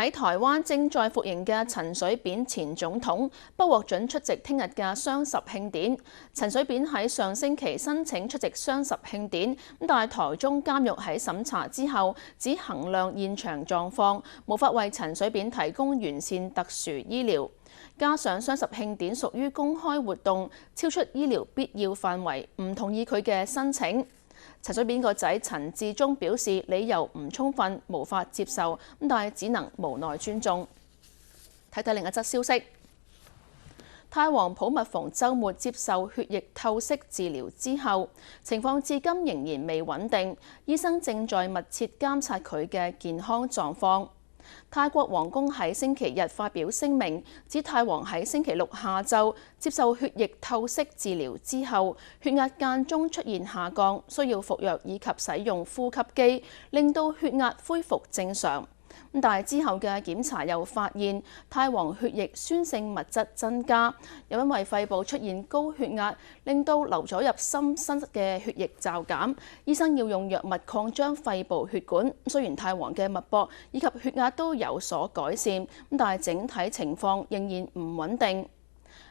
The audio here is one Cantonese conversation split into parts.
喺台灣正在服刑嘅陳水扁前總統不獲准出席聽日嘅雙十慶典。陳水扁喺上星期申請出席雙十慶典，但係台中監獄喺審查之後，只衡量現場狀況，無法為陳水扁提供完善特殊醫療。加上雙十慶典屬於公開活動，超出醫療必要範圍，唔同意佢嘅申請。陳水扁個仔陳致中表示理由唔充分，無法接受，但係只能無奈尊重。睇睇另一則消息，泰王普密蓬週末接受血液透析治療之後，情況至今仍然未穩定，醫生正在密切監察佢嘅健康狀況。泰國皇宮喺星期日發表聲明，指泰王喺星期六下晝接受血液透析治療之後，血壓間中出現下降，需要服藥以及使用呼吸機，令到血壓恢復正常。但係之後嘅檢查又發現泰王血液酸性物質增加，又因為肺部出現高血壓，令到流咗入心室嘅血液驟減，醫生要用藥物擴張肺部血管。雖然泰王嘅脈搏以及血壓都有所改善，但係整體情況仍然唔穩定。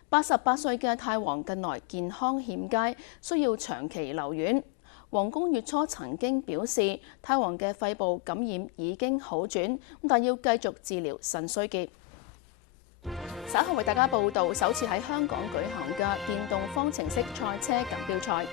88歲嘅泰王近來健康欠佳，需要長期留院。皇宮月初曾經表示，泰王嘅肺部感染已經好轉，但要繼續治療腎衰竭。稍後為大家報道首次喺香港舉行嘅電動方程式賽車錦標賽。